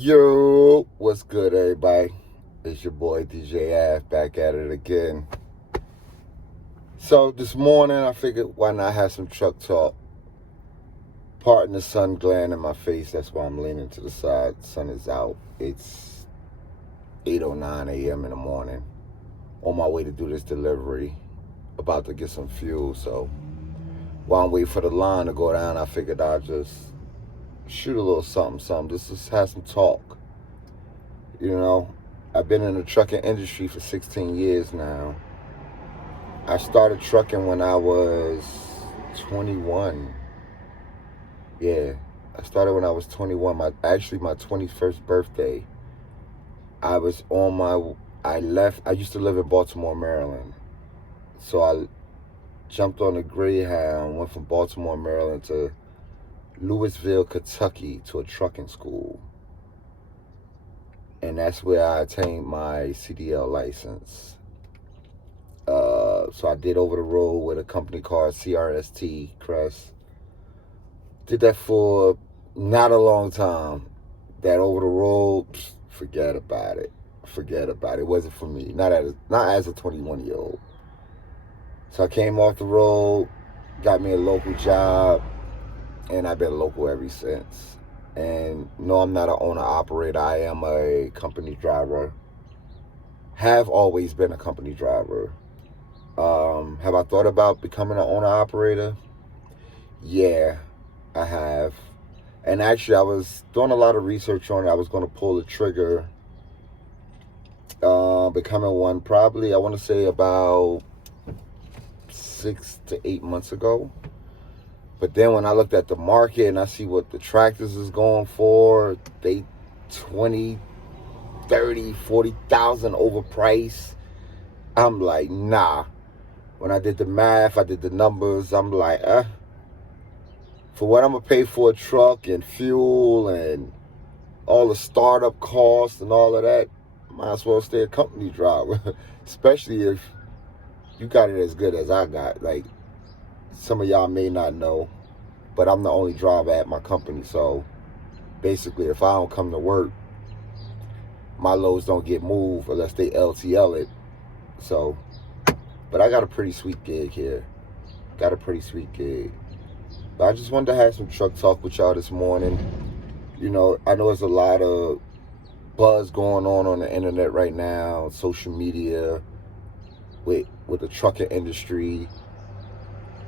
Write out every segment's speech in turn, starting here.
Yo, what's good, everybody? It's your boy DJ Av back at it again. So this morning, I figured why not have some truck talk. Pardon the sun glaring in my face. That's why I'm leaning to the side. The sun is out. It's 8:09 a.m. in the morning. On my way to do this delivery. About to get some fuel. So while I'm waiting for the line to go down, I figured I'd just shoot a little something. Just have some talk. You know, I've been in the trucking industry for 16 years now. I started trucking when I was 21. Yeah, I started when I was 21. My 21st birthday. I was on my. I left. I used to live in Baltimore, Maryland. So I jumped on a Greyhound, went from Baltimore, Maryland to Louisville, Kentucky to a trucking school. And that's where I attained my CDL license. So I did over the road with a company called CRST, Crest. Did that for not a long time. That over the road, forget about it. Forget about it. It wasn't for me. Not as a 21-year-old. So I came off the road, got me a local job, and I've been local ever since. And no, I'm not an owner operator. I am a company driver. Have always been a company driver. Have I thought about becoming an owner operator? Yeah, I have. And actually, I was doing a lot of research on it. I was going to pull the trigger, becoming one probably, I want to say about 6 to 8 months ago. But then when I looked at the market and I see what the tractors is going for, they 20, 30, 40,000 overpriced. I'm like, nah. When I did the math, I did the numbers, I'm like, for what I'm going to pay for a truck and fuel and all the startup costs and all of that, might as well stay a company driver. Especially if you got it as good as I got. Like, some of y'all may not know, but I'm the only driver at my company. So basically, if I don't come to work, my loads don't get moved unless they LTL it. So, but I got a pretty sweet gig here. Got a pretty sweet gig. But I just wanted to have some truck talk with y'all this morning. You know, I know there's a lot of buzz going on the internet right now, social media, with the trucking industry,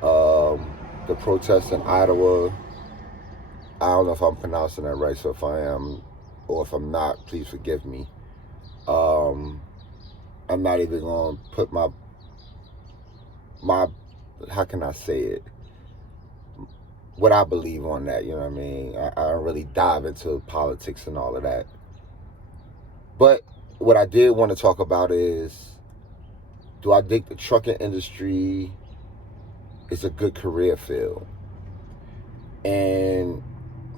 the protests in Ottawa. I don't know if I'm pronouncing that right, so if I am or if I'm not, please forgive me. I'm not even going to put my how can I say it, what I believe on that, you know what I mean? I don't really dive into politics and all of that. But what I did want to talk about is, do I think the trucking industry is a good career field? And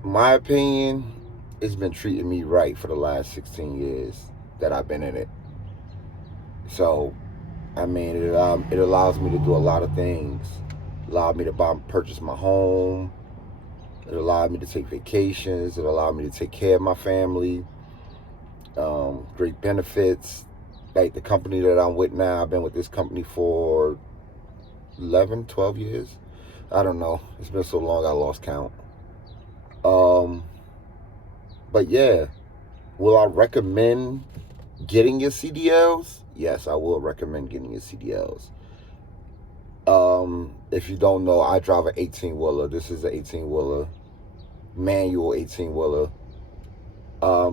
my opinion, it's been treating me right for the last 16 years that I've been in it. So, I mean, it allows me to do a lot of things. It allowed me to purchase my home. It allowed me to take vacations. It allowed me to take care of my family. Great benefits. Like the company that I'm with now, I've been with this company for 11, 12 years. I don't know. It's been so long I lost count. But yeah, will I recommend getting your CDLs? Yes, I will recommend getting your CDLs. If you don't know, I drive an 18-wheeler. This is an 18-wheeler, manual 18-wheeler.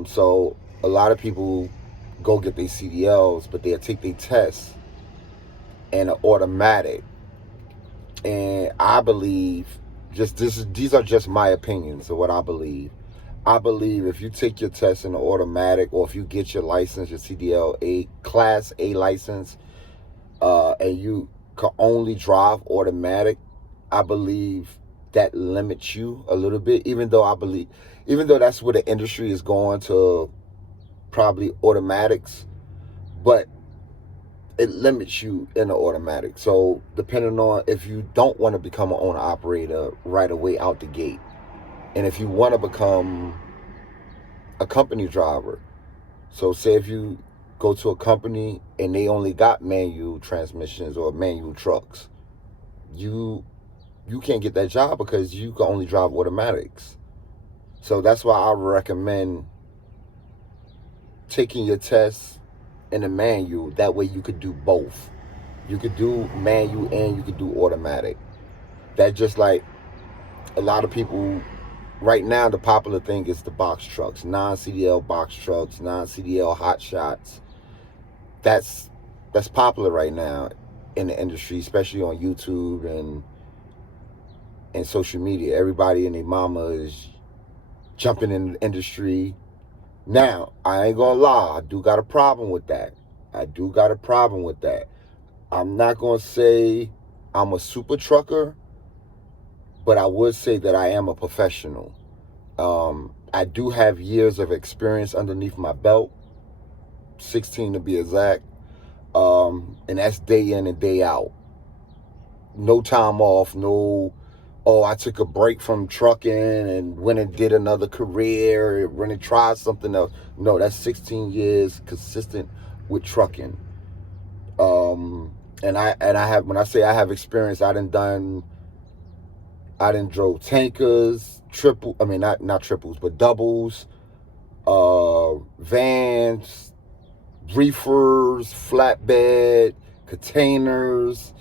So a lot of people go get their CDLs, but they'll take their tests and an automatic. And I believe, these are just my opinions of what I believe. I believe if you take your test in the automatic, or if you get your license, your CDL Class A license, and you can only drive automatic, I believe that limits you a little bit. Even though that's where the industry is going to, probably automatics, but it limits you in the automatic. So depending on if you don't want to become an owner operator right away out the gate, and if you want to become a company driver. So say if you go to a company and they only got manual transmissions or manual trucks, you can't get that job because you can only drive automatics. So that's why I recommend taking your test in a manual. That way you could do both. You could do manual and you could do automatic. That just like a lot of people right now, the popular thing is the box trucks, non-CDL box trucks, non-CDL hot shots. That's popular right now in the industry, especially on YouTube and social media. Everybody and their mama is jumping in the industry. Now, I ain't gonna lie, I do got a problem with that. I'm not gonna say I'm a super trucker, but I would say that I am a professional. I do have years of experience underneath my belt, 16 to be exact, and that's day in and day out. No time off, no, oh, I took a break from trucking and went and did another career, went and tried something else. No, that's 16 years consistent with trucking. And I have, when I say I have experience, I done drove tankers, not triples, but doubles, vans, reefers, flatbed, containers.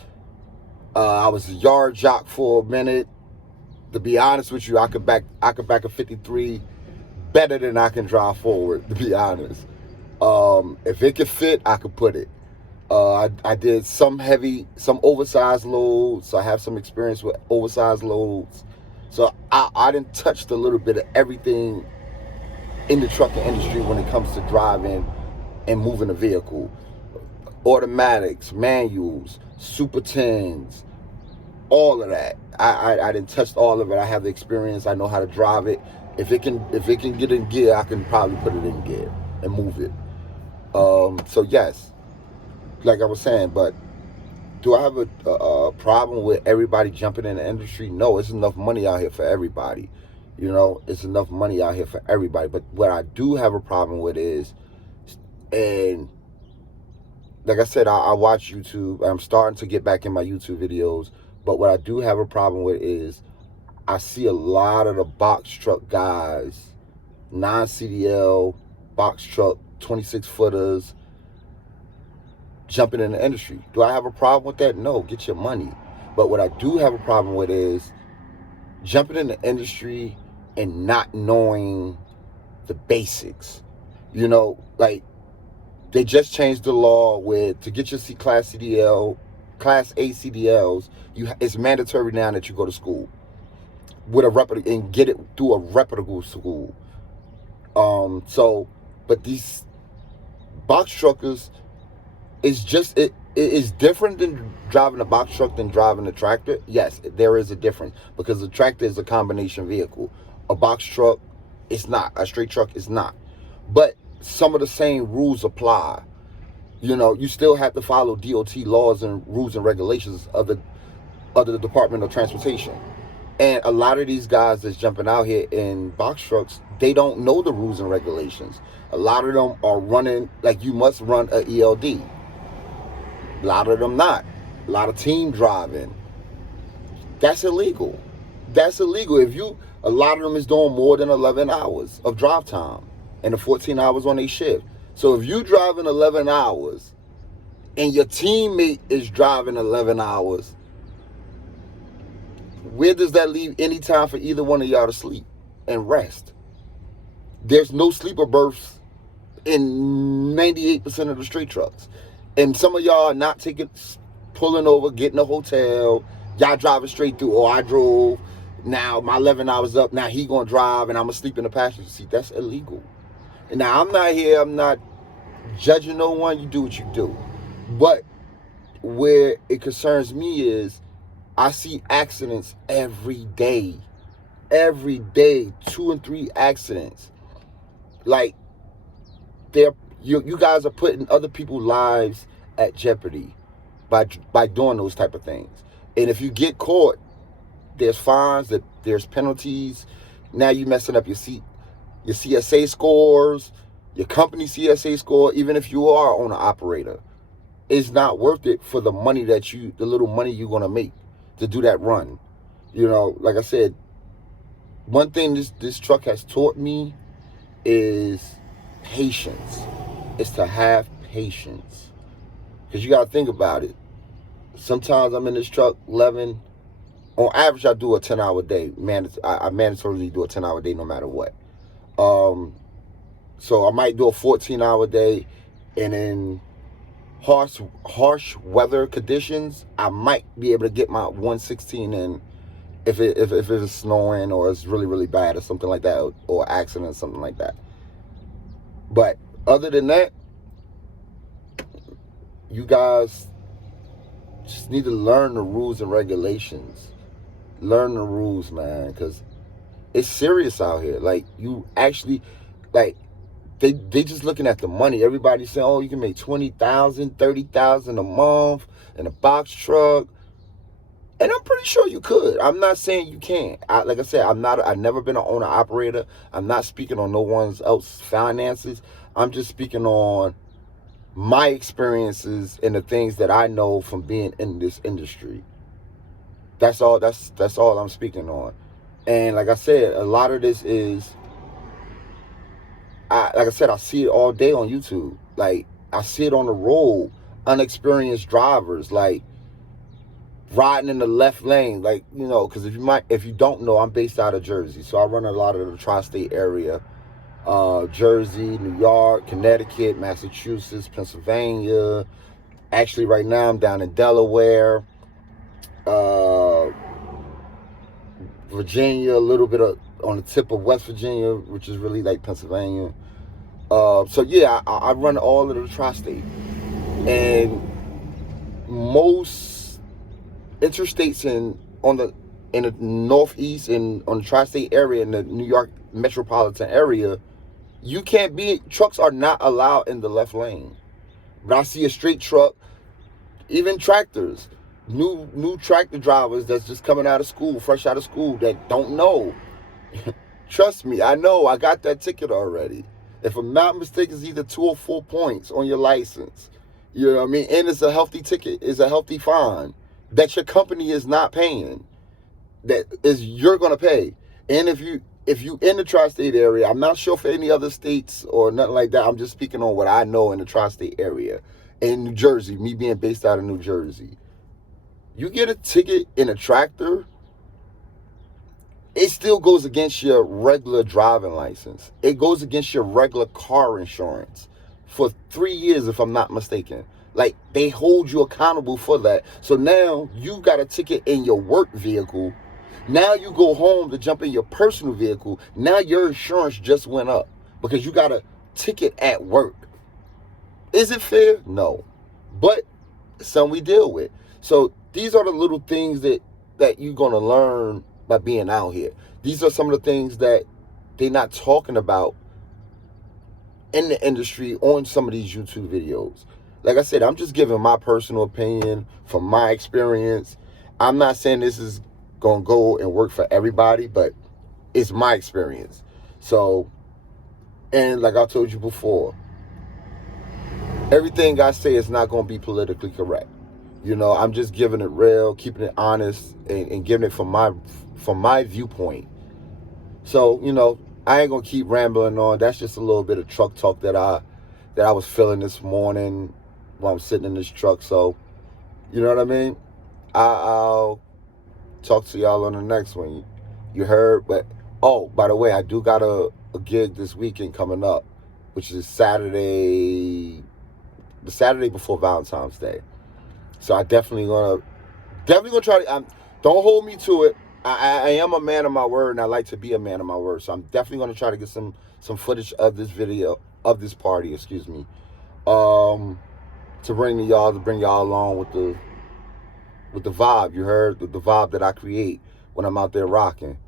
I was a yard jock for a minute. To be honest with you, I could back a 53 better than I can drive forward, to be honest. If it could fit, I could put it. I did some oversized loads, so I have some experience with oversized loads. So I done touched a little bit of everything in the trucking industry when it comes to driving and moving a vehicle. Automatics, manuals, Super 10s, all of that. I done touched all of it. I have the experience. I know how to drive it. If it can get in gear, I can probably put it in gear and move it. So yes, like I was saying, but do I have a problem with everybody jumping in the industry? No, it's enough money out here for everybody. It's enough money out here for everybody. But what I do have a problem with is, and like I said, I watch YouTube. I'm starting to get back in my YouTube videos. But what I do have a problem with is I see a lot of the box truck guys, non-CDL, box truck, 26-footers, jumping in the industry. Do I have a problem with that? No, get your money. But what I do have a problem with is jumping in the industry and not knowing the basics. Like they just changed the law to get your Class A CDLs, it's mandatory now that you go to school with and get it through a reputable school. But these box truckers, it is different than driving a box truck than driving a tractor. Yes, there is a difference because the tractor is a combination vehicle. A box truck, it's not. A straight truck is not. But some of the same rules apply. You still have to follow DOT laws and rules and regulations of the Department of Transportation. And a lot of these guys that's jumping out here in box trucks, they don't know the rules and regulations. A lot of them are running like you must run a ELD. A lot of them not. A lot of team driving. That's illegal. A lot of them is doing more than 11 hours of drive time and the 14 hours on a shift. So if you driving 11 hours and your teammate is driving 11 hours, where does that leave any time for either one of y'all to sleep and rest? There's no sleeper berths in 98% of the straight trucks. And some of y'all are not pulling over, getting a hotel. Y'all driving straight through. Oh, I drove. Now my 11 hours up. Now he gonna drive and I'm gonna sleep in the passenger seat. That's illegal. And now I'm not judging no one. You do what you do. But where it concerns me is I see accidents every day. 2 and 3 accidents. Like you guys are putting other people's lives at jeopardy by doing those type of things. And if you get caught, there's fines, there's penalties. Now you messing up your seat. your CSA scores, your company CSA score, even if you are owner operator, it's not worth it for the money the little money you're gonna make to do that run. You know, like I said, one thing this truck has taught me is patience. It's to have patience. Because you gotta think about it. Sometimes I'm in this truck 11. On average, I do a 10-hour day. I mandatorily do a 10-hour day no matter what. So I might do a 14-hour day, and in harsh weather conditions, I might be able to get my 116 in if it's snowing or it's really, really bad or something like that, or accident or something like that. But other than that, you guys just need to learn the rules and regulations. Learn the rules, man, because it's serious out here. Like, you actually, like, they just looking at the money. Everybody's saying, oh, you can make 20,000, 30,000 a month in a box truck. And I'm pretty sure you could. I'm not saying you can't. Like I said, I've never been an owner operator. I'm not speaking on no one else's finances. I'm just speaking on my experiences and the things that I know from being in this industry. That's all I'm speaking on. And like I said, a lot of this is, like I said, I see it all day on YouTube. Like, I see it on the road. Unexperienced drivers, like, riding in the left lane, like, you know, because if you don't know, I'm based out of Jersey, so I run a lot of the tri-state area, Jersey, New York, Connecticut, Massachusetts, Pennsylvania. Actually, right now I'm down in Delaware, Virginia, a little bit on the tip of West Virginia, which is really like Pennsylvania. So yeah, I run all of the tri-state, and most interstates in the northeast and on the tri-state area in the New York metropolitan area, trucks are not allowed in the left lane. But I see a straight truck, even tractors, new tractor drivers that's just coming out of school, fresh out of school, that don't know. Trust me, I know. I got that ticket already. If I'm not mistaken, it's either 2 or 4 points on your license. You know what I mean? And it's a healthy ticket. It's a healthy fine that your company is not paying. That is you're gonna pay. And if you in the tri-state area, I'm not sure for any other states or nothing like that. I'm just speaking on what I know in the tri-state area. In New Jersey, me being based out of New Jersey, you get a ticket in a tractor, it still goes against your regular driving license. It goes against your regular car insurance for 3 years, if I'm not mistaken. Like, they hold you accountable for that. So now you got a ticket in your work vehicle. Now you go home to jump in your personal vehicle. Now your insurance just went up because you got a ticket at work. Is it fair? No. But some we deal with. So these are the little things that you're going to learn by being out here. These are some of the things that they're not talking about in the industry on some of these YouTube videos. Like I said, I'm just giving my personal opinion from my experience. I'm not saying this is going to go and work for everybody, but it's my experience. So, and like I told you before, everything I say is not going to be politically correct. You know, I'm just giving it real, keeping it honest, and giving it from my viewpoint. So, you know, I ain't gonna keep rambling on. That's just a little bit of truck talk that I was feeling this morning while I'm sitting in this truck. So, you know what I mean? I'll talk to y'all on the next one. You heard? But oh, by the way, I do got a gig this weekend coming up, which is the Saturday before Valentine's Day. So I definitely gonna try to. Don't hold me to it. I am a man of my word, and I like to be a man of my word. So I'm definitely gonna try to get some footage of this video of this party. Excuse me. To bring y'all along with the vibe. You heard the vibe that I create when I'm out there rocking.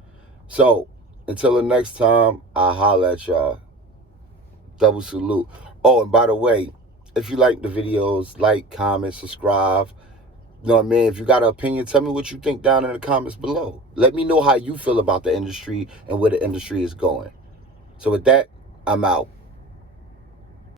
So until the next time, I'll holla at y'all. Double salute. Oh, and by the way, if you like the videos, like, comment, subscribe. You know what I mean? If you got an opinion, tell me what you think down in the comments below. Let me know how you feel about the industry and where the industry is going. So with that, I'm out.